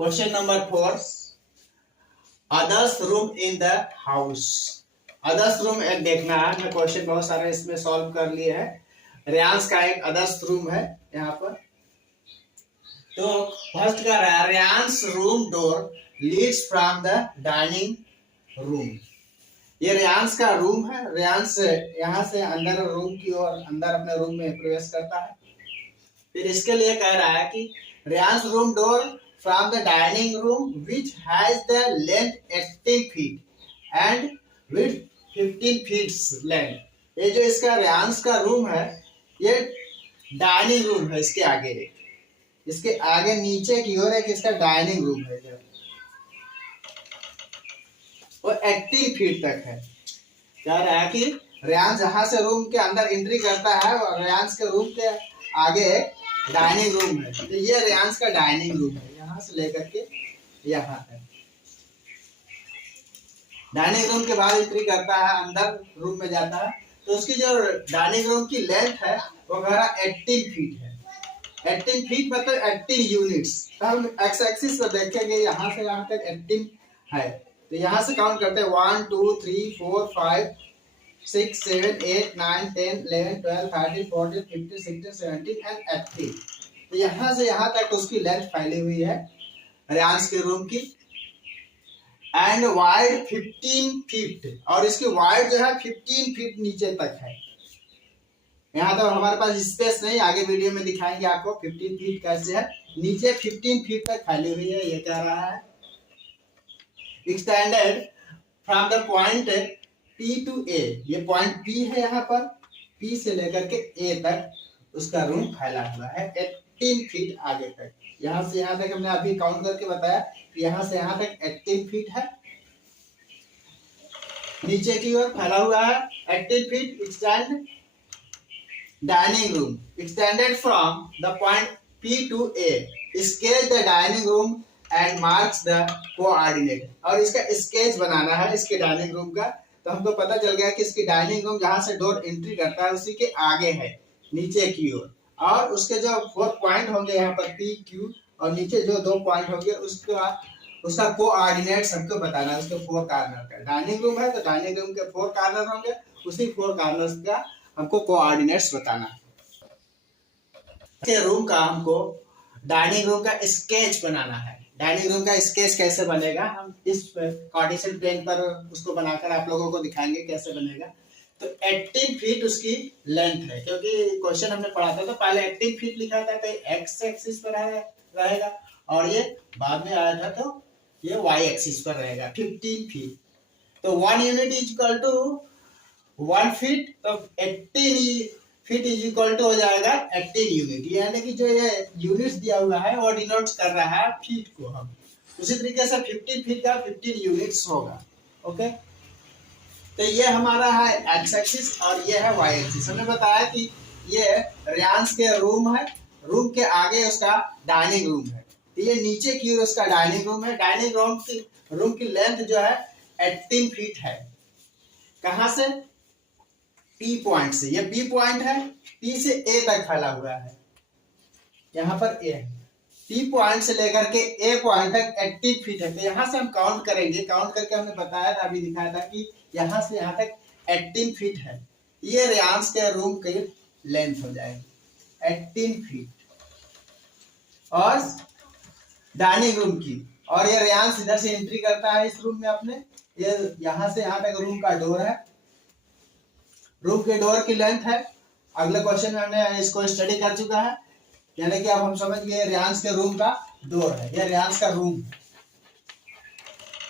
Question number 4, others room in the house. Others room एक देखना है। मैं क्वेश्चन बहुत सारे इसमें सॉल्व कर लिए हैं। रेयांश का एक अदर्स रूम है यहाँ पर। तो फर्स्ट का रहा Reyansh room door leads from the dining room. ये रेयांश का रूम है। रेयांश यहाँ से अंदर रूम की ओर अंदर अपने रूम में प्रवेश करता है। फिर इसके लिए कह रहा है कि Reyansh room door from the dining room which has the length 18 feet and width 15 feet length. ये जो इसका रेयांश का रूम है ये डाइनिंग रूम है। इसके आगे नीचे की ओर एक इसका डाइनिंग रूम है वो 18 फीट तक है। कह रहा है कि रेयांश जहां से रूम के अंदर एंट्री करता है और रेयांश के रूम के आगे डाइनिंग रूम है। तो ये रेयांश का डाइनिंग रूम है, यहाँ से लेकर के यहाँ तक। डाइनिंग रूम के बाद एंट्री करता है, अंदर रूम में जाता है। तो उसकी जो डाइनिंग रूम की लेंथ है वो कह रहा 18 फीट है। 18 फीट मतलब 18 यूनिट्स। तो हम एक्स एक्सिस पर देखेंगे यहाँ से यहाँ तक 18 है। तो यहाँ से काउंट करते हैं 1 2 3 4 5 6 7 8 9 10 11 12 13 14 15 16 17 एंड 18। तो यहाँ से यहाँ तक उसकी लेंथ फैली हुई है रेयांश के रूम की। एंड वाइड 15 फीट और इसकी वाइड जो है 15 फीट नीचे तक है। यहाँ तक हमारे पास स्पेस नहीं, आगे वीडियो में दिखाएंगे आपको 15 फीट कैसे है। नीचे 15 फीट तक फैली हुई है। ये कह रहा है extended from the point P to A। ये पॉइंट P है, यहाँ पर P से लेकर के A तक उसका रूम फैला हुआ है 18 फीट आगे तक। यहाँ से यहाँ तक हमने अभी काउंट करके बताया कि यहाँ से यहाँ तक 18 फीट है। नीचे की ओर फैला हुआ है 18 feet. Extend dining room extended from the point P to A। Sketch the dining room and marks the coordinate. और इसका स्केच बनाना है इसके डाइनिंग रूम का। तो हमको पता चल गया कि इसकी डाइनिंग रूम जहां से डोर एंट्री करता है उसी के आगे है नीचे की ओर। और उसके जो 4 पॉइंट होंगे यहाँ पर P Q और नीचे जो 2 पॉइंट होंगे उसका कोऑर्डिनेट हमको बताना है। उसके 4 कॉर्नर का डाइनिंग रूम है तो डाइनिंग रूम के 4 कॉर्नर होंगे, उसी 4 कॉर्नर्स का हमको कोऑर्डिनेट्स बताना है। रूम का हमको डाइनिंग रूम का स्केच बनाना है। डाइनिंग रूम का स्केच कैसे बनेगा हम इस कार्टेशियन प्लेन पर उसको बनाकर आप लोगों को दिखाएंगे कैसे बनेगा। तो 18 फीट उसकी लेंथ है, क्योंकि क्वेश्चन हमने पढ़ा था तो पहले 18 फीट लिखा था तो एक्स एक्सिस पर रहेगा और ये बाद में आया था तो ये वाई एक्सिस पर रहेगा 15 फीट। तो 1 unit is equal to 1 feet. तो 18 फीट इज इक्वल टू हो जाएगा 18 यूनिट। यानी कि जो ये यूनिट्स दिया हुआ है वो डिनोट कर रहा है फीट को। हम उसी तरीके से 15 फीट का 15 यूनिट्स होगा। ओके, तो ये हमारा है एक्स एक्सिस और ये है वाई एक्सिस। हमने बताया कि ये रेयांश के रूम है, रूम के आगे उसका डाइनिंग रूम है। तो ये नीचे की ओर उसका डाइनिंग रूम है। डाइनिंग रूम की लेंथ जो है 18 फीट है। कहां से? P पॉइंट से। ये P पॉइंट है, P से A तक फैला हुआ है। यहाँ पर A है। P पॉइंट से लेकर के A पॉइंट तक 18 फीट है। तो यहाँ से हम काउंट करेंगे। काउंट करके हमने बताया था, अभी दिखाया था कि यहाँ से यहाँ तक 18 फीट है। ये रेयांश के रूम की लेंथ हो जाएगी 18 फीट और डाइनिंग रूम की। और ये रेयांश इधर से एंट्री करता है इस रूम में अपने। ये यहाँ से यहाँ तक रूम का डोर है। रूम के डोर की लेंथ है। अगले क्वेश्चन में हमने इसको स्टडी कर चुका है। यानी कि अब हम समझ गए रेयांश के रूम का डोर है। यह रेयांश का रूम है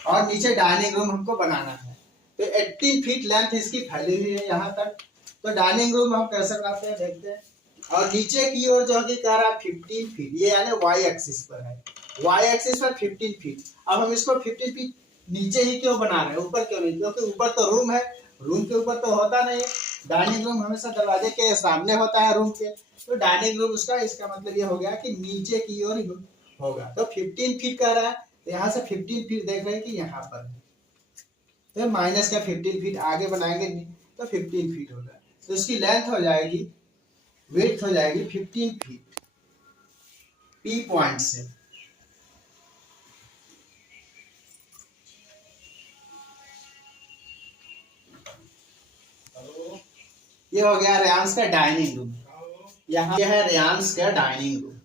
और नीचे डाइनिंग रूम हमको बनाना है। तो 18 फीट लेंथ इसकी फैली हुई है यहाँ तक। तो डाइनिंग रूम हम कैसे बनाते हैं देखते हैं। और नीचे की ओर जो कह रहा है 15 फीट, ये यानी वाई एक्सिस पर है। वाई एक्सिस पर 15 फीट। अब हम इसको 15 फीट नीचे ही क्यों बना रहे हैं, ऊपर क्यों नहीं? क्योंकि ऊपर तो रूम है, रूम के ऊपर तो होता नहीं है। डाइनिंग रूम हमेशा दरवाजे के सामने होता है रूम के। तो डाइनिंग रूम इसका मतलब ये हो गया कि नीचे की ओर होगा। तो 15 फीट कह रहा है, तो यहाँ से 15 फीट देख रहे हैं कि यहाँ पर तो माइनस का 15 फीट आगे बनाएंगे तो 15 फीट होगा। तो इसकी लेंथ हो जाएगी, विड्थ हो जाएगी 15 फीट P पॉइंट से। ये हो गया रेयांश का डाइनिंग रूम। यहाँ ये है रेयांश का डाइनिंग रूम।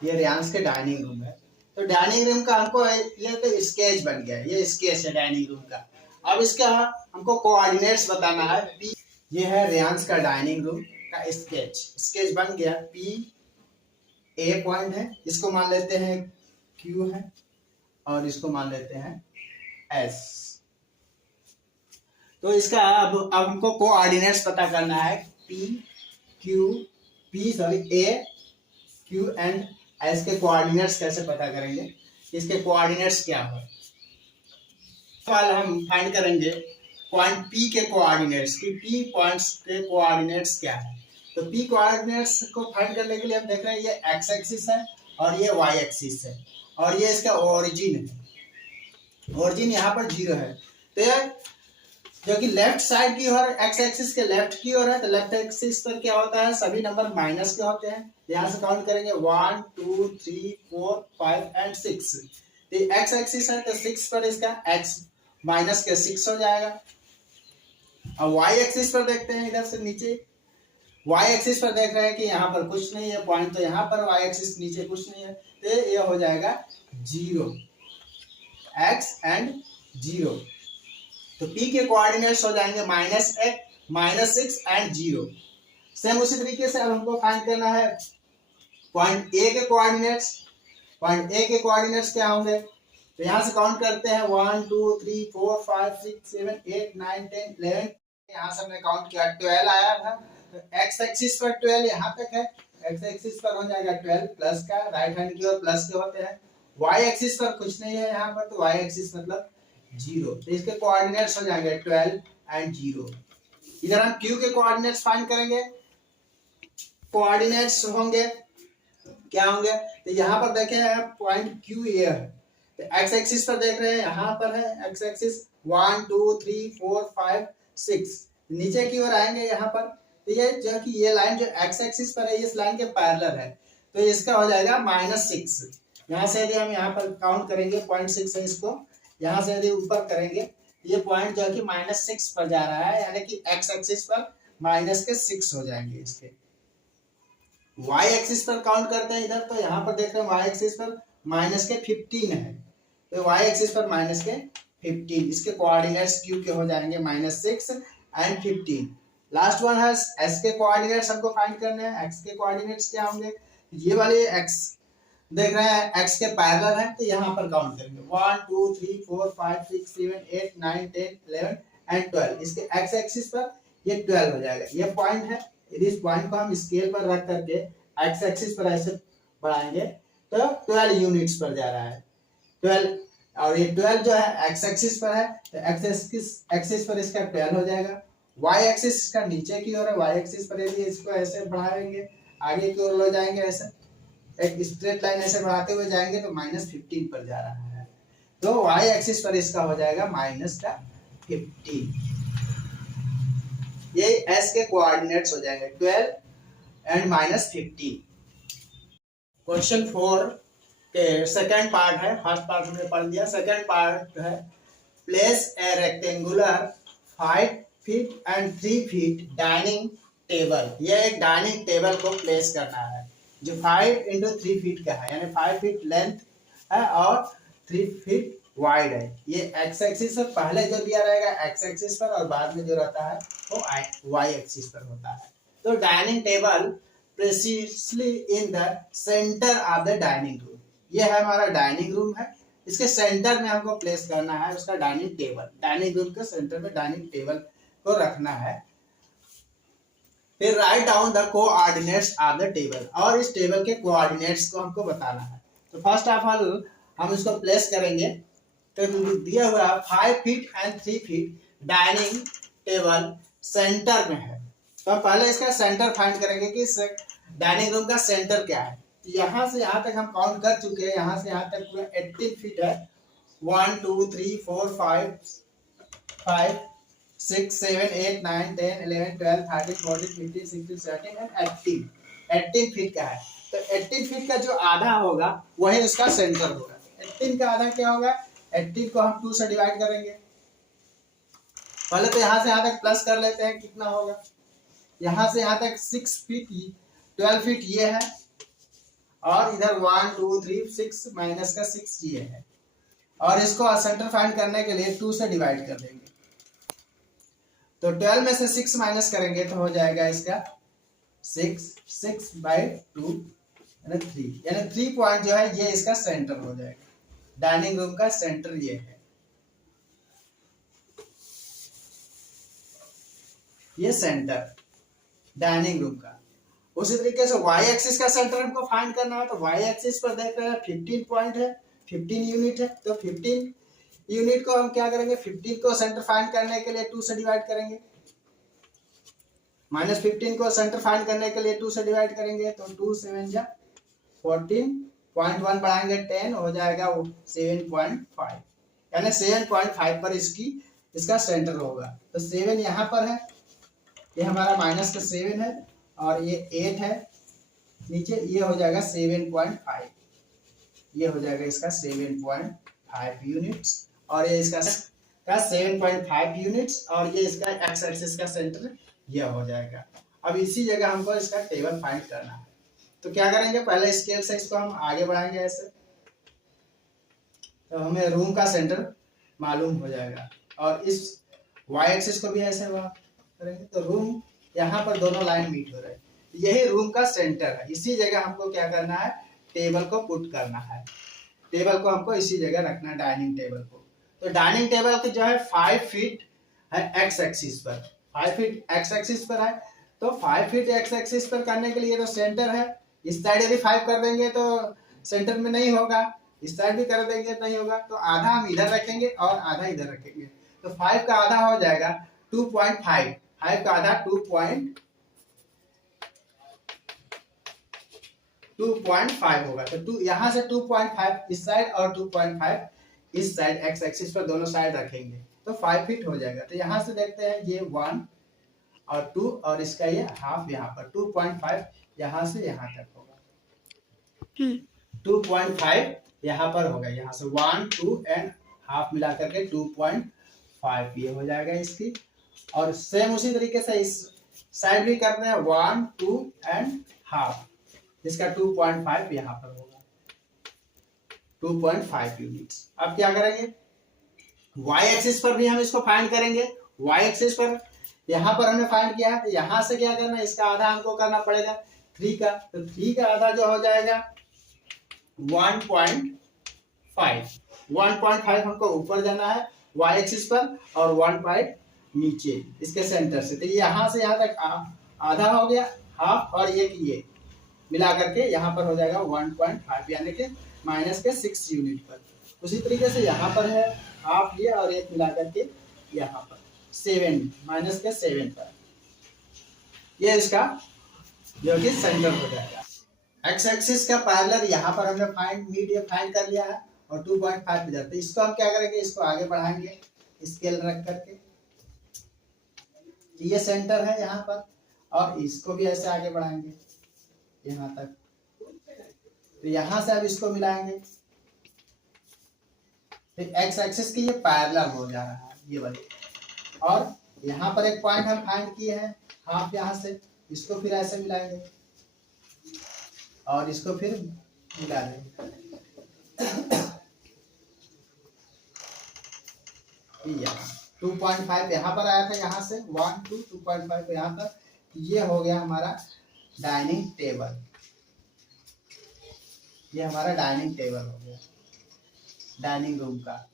ये रेयांश के डाइनिंग रूम है। तो डाइनिंग रूम का हमको ये तो स्केच बन गया, ये स्केच है डाइनिंग रूम का। अब इसका हमको कोऑर्डिनेट्स बताना है। पी, ये है रेयांश का डाइनिंग रूम का स्केच बन गया। पी ए पॉइंट है, इसको मान लेते हैं क्यू है, और इसको मान लेते हैं एस। तो इसका अब हमको कोऑर्डिनेट्स पता करना है। ए क्यू एंड एस के कोऑर्डिनेट्स कैसे पता करेंगे, इसके कोऑर्डिनेट्स क्या है। सवाल हम फाइंड करेंगे पॉइंट पी के कोऑर्डिनेट्स की। पी पॉइंट्स के कोऑर्डिनेट्स क्या है। तो पी कोऑर्डिनेट्स को फाइंड करने के लिए हम देख रहे हैं ये एक्स एक्सिस है और ये वाई एक्सिस है, और ये इसका ओरिजिन है। ओरिजिन यहाँ पर 0 है। तो ये जो कि लेफ्ट साइड की ओर, एक्स एक्सिस के लेफ्ट की ओर है, तो लेफ्ट एक्सिस पर क्या होता है, सभी नंबर माइनस के होते हैं। यहाँ से काउंट करेंगे 1 2 3 4 5 एंड 6। तो एक्स एक्सिस है तो 6 पर इसका एक्स माइनस के 6 हो जाएगा। अब वाई एक्सिस पर देखते हैं, इधर से नीचे वाई एक्सिस पर देख रहे हैं कि यहाँ पर कुछ नहीं है पॉइंट, तो यहाँ पर वाई एक्सिस नीचे कुछ नहीं है, तो ये हो जाएगा 0, एक्स एंड 0। तो P के कोऑर्डिनेट्स हो जाएंगे -6 एंड 0। सेम उसी तरीके से अब हमको फाइंड करना है पॉइंट ए के कोऑर्डिनेट्स। पॉइंट ए के कोऑर्डिनेट्स क्या होंगे, तो यहाँ से काउंट करते हैं 1 2 3 4 5 6 7 8 9 10 11। यहाँ से हमने काउंट किया 12 आया था। तो एक्स एक्सिस पर 12 यहाँ तक है, एक्स एक्सिस पर हो जाएगा 12 प्लस का, राइट हैंड की ओर प्लस के होते हैं। वाई एक्सिस पर कुछ नहीं है यहाँ पर, तो वाई एक्सिस मतलब 0। तो इसके कोऑर्डिनेट्स हो जाएंगे 12 एंड 0। इधर हम Q के कोऑर्डिनेट्स फाइंड करेंगे। कोऑर्डिनेट्स होंगे क्या होंगे, तो यहाँ पर देखें पॉइंट Q ये है, तो एक्स एक्सिस पर देख रहे हैं, यहाँ पर है एक्स एक्सिस 1 2 3 4 5 6। नीचे की ओर आएंगे यहाँ पर, तो ये जो कि ये लाइन जो एक्स एक्सिस पर है, इस लाइन के पैरेलल है, तो इसका हो जाएगा -6। यहाँ से यदि हम यहाँ पर काउंट करेंगे 0.6 है, इसको यहाँ से यदि ऊपर करेंगे, ये पॉइंट जो है कि -6 पर जा रहा है, यानी कि एक्स एक्सिस पर -6 हो जाएंगे इसके। वाई एक्सिस पर काउंट करते हैं इधर, तो यहाँ पर देख रहे हैं वाई एक्सिस पर -15 है, तो वाई एक्सिस पर -15। इसके कोऑर्डिनेट्स क्यू के हो जाएंगे -6 एंड 15। लास्ट वन है एस के कोऑर्डिनेट्स हमको फाइंड करने हैं। एक्स के कोऑर्डिनेट्स क्या होंगे, ये वाले एक्स देख रहे हैं एक्स के पैरेलल है, तो यहाँ पर काउंट करेंगे 1 2 3 4 5 6 7 8 9 10 11 एंड 12। इसके एक्स एक्सिस पर ये 12 हो जाएगा। ये पॉइंट है, इस पॉइंट को हम स्केल पर रख करके एक्स एक्सिस पर ऐसे बढ़ाएंगे तो 12 यूनिट्स पर जा रहा है 12, और ये 12 जो है एक्स एक्सिस पर है, तो एक्स एक्सिस पर इसका 12 हो जाएगा। वाई एक्सिस इसका नीचे की ओर है, वाई एक्सिस पर यदि इसको ऐसे बढ़ाएंगे, आगे की ओर ले जाएंगे, ऐसे एक स्ट्रेट लाइन ऐसे बढ़ाते हुए जाएंगे तो -15 पर जा रहा है, तो वाई एक्सिस पर इसका हो जाएगा -15। ये एस के कोऑर्डिनेट्स हो जाएंगे 12 एंड -15। क्वेश्चन 4 के सेकंड पार्ट है, फर्स्ट पार्ट हमने पढ़ लिया, सेकंड पार्ट है place a rectangular 5 feet and 3 feet dining table. ये एक डाइनिंग टेबल को प्लेस करना है जो 5 × 3 फीट का है, यानी 5 फीट लेंथ है और 3 फीट वाइड है। ये एक्स एक्सिस पर पहले जो दिया रहेगा एक्स एक्सिस पर, और बाद में जो रहता है वो वाई एक्सिस पर होता है। तो dining table precisely in the centre of the dining room. ये है हमारा डाइनिंग रूम है, इसके सेंटर में हमको प्लेस करना है उसका डाइनिंग टेबल। डाइनिंग रूम के सेंटर में डाइनिंग टेबल को रखना है। फिर write down the coordinates of the table, और इस टेबल के कोऑर्डिनेट्स को हमको बताना है। तो फर्स्ट ऑफ ऑल हम इसको प्लेस करेंगे, तो दिया हुआ 5 feet and 3 feet dining table centre में है। तो पहले इसका सेंटर फाइंड करेंगे कि डाइनिंग रूम का सेंटर क्या है। तो यहाँ से यहाँ तक हम काउंट कर चुके हैं, यहाँ से यहाँ तक पूरा 18 फीट है। 1 2 3 4 5 6 7 8 9 10 11 12 13 14 15 16 17 एंड 18 फीट का है। तो 18 फीट का जो आधा होगा वही उसका सेंटर होगा। 18 का आधा क्या होगा, 18 को हम 2 से डिवाइड करेंगे। पहले तो यहाँ से यहाँ तक प्लस कर लेते हैं, कितना होगा, यहाँ से यहाँ तक 6 फीट 12 फीट ये है, और इधर 1 2 3 6 माइनस का 6 ये है, और इसको सेंटर फाइंड करने के लिए 2 से डिवाइड कर देंगे। तो 12 में से 6 माइनस करेंगे तो हो जाएगा इसका 6/2 यानी 3, यानी 3 पॉइंट जो है ये इसका सेंटर हो जाएगा। डाइनिंग रूम का सेंटर ये है, ये सेंटर डाइनिंग रूम का। उसी तरीके से वाई एक्सिस का सेंटर हमको फाइंड करना है, तो वाई एक्सिस पर देख रहे हैं 15 पॉइंट है, 15 यूनिट है। तो 15 यूनिट को हम क्या करेंगे, 15 को सेंटर फाइंड करने के लिए 2 से डिवाइड करेंगे, -15 को सेंटर फाइंड करने के लिए 2 से डिवाइड करेंगे। तो 2 7 जा 14, 0.1 बढ़ाएंगे 10 हो जाएगा 7.5, यानी 7.5 पर इसका सेंटर होगा। तो 7 यहाँ पर है, ये हमारा माइनस का 7 है, और ये 8 है नीचे, ये हो जाएगा 7.5, ये हो जाएगा इसका 7.5 यूनिट्स, और ये इसका 7.5 यूनिट्स, और ये इसका एक्स एक्सिस का सेंटर यह हो जाएगा। अब इसी जगह हमको इसका टेबल फाइंड करना है, तो क्या करेंगे, पहले स्केल से इसको हम आगे बढ़ाएंगे ऐसे, तो हमें रूम का सेंटर मालूम हो जाएगा, और इस वाई एक्सिस को भी ऐसे करेंगे। तो रूम यहाँ पर दोनों लाइन मीट हो रहे हैं, यही रूम का सेंटर है। इसी जगह हमको क्या करना है, टेबल को पुट करना है, टेबल को हमको इसी जगह रखना है, डाइनिंग टेबल को। तो डाइनिंग टेबल की जो है 5 फीट है एक्स एक्सिस पर, 5 फीट एक्स एक्सिस पर है। तो 5 फीट एक्स एक्सिस पर करने के लिए तो सेंटर है, इस साइड यदि 5 कर देंगे तो सेंटर में नहीं होगा, इस साइड भी कर देंगे नहीं होगा, तो आधा हम इधर रखेंगे और आधा इधर रखेंगे। तो 5 का आधा हो जाएगा 2.5, 5 का आधा 2.5 होगा। तो 2 यहाँ से 2.5 इस साइड और 2.5 इस साइड एक्स एक्सिस पर दोनों साइड रखेंगे, तो 5 फीट हो जाएगा। तो यहाँ से देखते हैं ये 1 और 2, और इसका ये हाफ यहाँ पर 2.5 यहाँ से यहाँ तक होगा, 2.5 यहाँ पर होगा, यहाँ से 1 2 एंड हाफ मिला करके 2.5 ये हो जाएगा इसकी। और सेम उसी तरीके से इस साइड भी करते हैं 1 2 एंड हाफ, इसका 2.5 यहाँ पर होगा, 2.5 यूनिट्स। अब क्या करेंगे, वाई एक्सिस पर भी हम इसको फाइंड करेंगे। वाई एक्सिस पर यहाँ पर हमने फाइंड किया है, तो यहाँ से क्या करना है, इसका आधा हमको करना पड़ेगा 3 का। तो 3 का आधा जो हो जाएगा 1.5 हमको ऊपर जाना है वाई एक्सिस पर, और 1 पॉइंट नीचे इसके सेंटर से। तो यहाँ से यहाँ तक आधा हो गया, हाफ और एक ये मिला करके यहाँ पर हो जाएगा 1.5, यानी कि माइनस के 6 यूनिट पर। उसी तरीके से यहाँ पर है हाफ ये और एक मिला करके यहाँ पर 7 माइनस के 7 पर, ये इसका जो कि सेंटर हो जाएगा। एक्स एक्सिस का पैरेलल यहाँ पर हमने फाइंड कर लिया है, और 2.5 इधर। तो इसको हम क्या करेंगे, इसको आगे बढ़ाएंगे स्केल रख करके, ये सेंटर है यहाँ पर, और इसको भी ऐसे आगे बढ़ाएंगे यहाँ तक। तो यहाँ से अब इसको मिलाएंगे, तो एक्स एक्सिस की ये पैरेलल हो जा रहा है ये वाली। और यहाँ पर एक पॉइंट हम फाइंड किए हैं हाफ, यहाँ से इसको फिर ऐसे मिलाएंगे और इसको फिर मिला देंगे। 2.5 यहाँ पर आया था, यहाँ से 1 2 2.5 यहाँ पर, ये हो गया हमारा डाइनिंग टेबल, ये हमारा डाइनिंग टेबल हो गया डाइनिंग रूम का।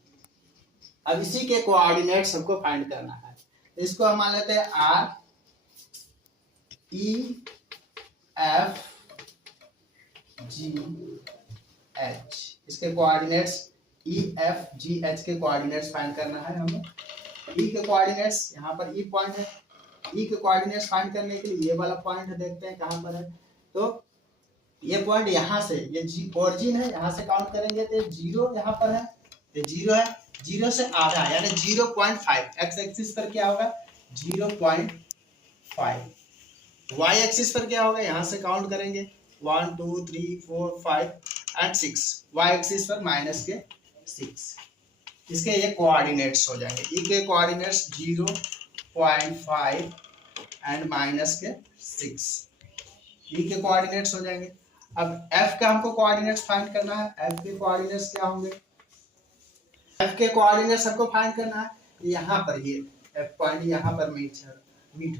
अब इसी के कोऑर्डिनेट्स हमको फाइंड करना है। इसको हम मान लेते हैं R E F G H, इसके coordinates E F G H के कोऑर्डिनेट्स फाइंड करना है हमें। E के कोऑर्डिनेट्स यहाँ पर E पॉइंट है, E के कोऑर्डिनेट्स फाइंड करने के लिए ये वाला पॉइंट देखते हैं कहाँ पर है। तो ये पॉइंट यहाँ से, ये ओरिजिन है, यहाँ से काउंट करेंगे तो 0 यहाँ पर है, ये 0 है, 0 से आधा यानी 0.5। एक्स एक्सिस पर क्या होगा 0.5, वाई एक्सिस पर क्या होगा, यहाँ से काउंट करेंगे 1 2 3 4 5 एंड 6, वाई एक्सिस पर माइनस के 6। इसके ये कोऑर्डिनेट्स हो जाएंगे। ई के कोऑर्डिनेट्स 0.5 एंड माइनस के 6, ई के कोऑर्डिनेट्स हो जाएंगे। अब एफ का हमको कोऑर्डिनेट्स फाइंड करना है। एफ के कोऑर्डिनेट्स क्या होंगे? एफ के कोऑर्डिनेट्स हमको फाइंड करना है। यहाँ पर ये एफ पॉइंट यहाँ पर मीट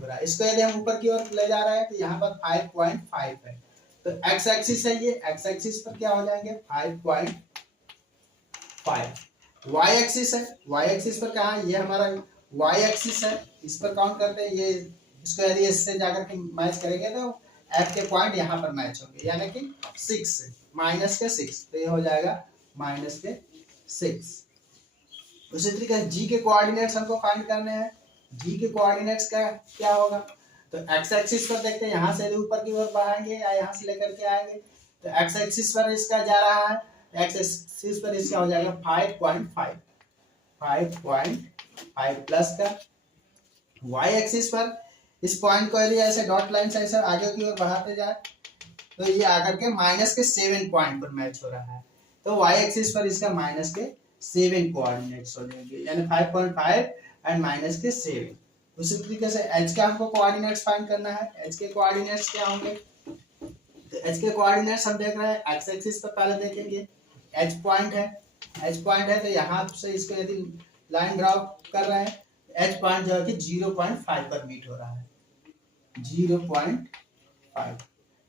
हो रहा है, इसको यदि हम ऊपर की ओर ले जा रहे हैं तो यहाँ पर 5.5 है, तो एक्स एक्सिस है ये, एक्स एक्सिस पर क्या हो जाएंगे 5.5। वाई एक्सिस है, वाई एक्सिस पर कहाँ है? ये हमारा वाई एक्सिस है, इस पर काउंट करते हैं। ये इसको यदि इससे जाकर के मैच करेंगे तो एफ के पॉइंट यहाँ पर मैच होंगे, यानी कि 6 माइनस के 6, तो ये हो जाएगा माइनस के 6। उसी तरीके से जी के कोऑर्डिनेट्स हमको फाइंड करने हैं। जी के कोऑर्डिनेट्स क्या होगा? तो एक्स एक्सिस पर देखते हैं, यहाँ से ऊपर की ओर बढ़ाएंगे या यहाँ से लेकर के आएंगे, तो एक्स एक्सिस पर इसका जा रहा है, एक्स एक्सिस पर इसका हो जाएगा 5.5 प्लस का। वाई एक्सिस पर इस पॉइंट को यदि ऐसे डॉट लाइन से ऐसे आगे की ओर बढ़ाते जाए तो ये आकर के माइनस के 7 पॉइंट पर मैच हो रहा है, तो वाई एक्सिस पर इसका माइनस के 7 कोऑर्डिनेट्स हो जाएंगे, यानी 5.5 एंड माइनस के 7। उसी तरीके से एच का हमको कोऑर्डिनेट्स फाइंड करना है। एच के कोऑर्डिनेट्स क्या होंगे? तो एच के कोऑर्डिनेट्स हम देख रहे हैं, एक्स एक्सिस पर पहले देखेंगे, एच पॉइंट है, एच पॉइंट है तो यहाँ से इसको यदि लाइन ड्रॉ कर रहे हैं, एच पॉइंट जो है कि 0.5 पर मीट हो रहा है, 0.5,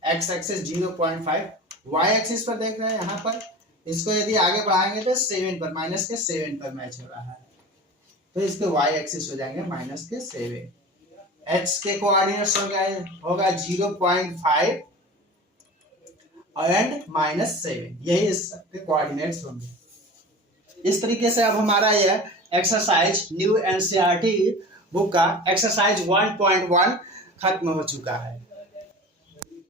एक्स एक्सिस 0.5। वाई एक्सिस पर देख रहे हैं, यहाँ पर इसको यदि आगे बढ़ाएंगे तो 7 पर, माइनस के 7 पर मैच हो रहा है, तो इसके वाई एक्सिस हो जाएंगे माइनस के 7। एक्स के कोऑर्डिनेट्स होगा 0.5 एंड माइनस 7, यही इसके कोऑर्डिनेट्स होंगे। इस तरीके से अब हमारा यह एक्सरसाइज न्यू एनसीईआरटी बुक का एक्सरसाइज 1.1 खत्म हो चुका है।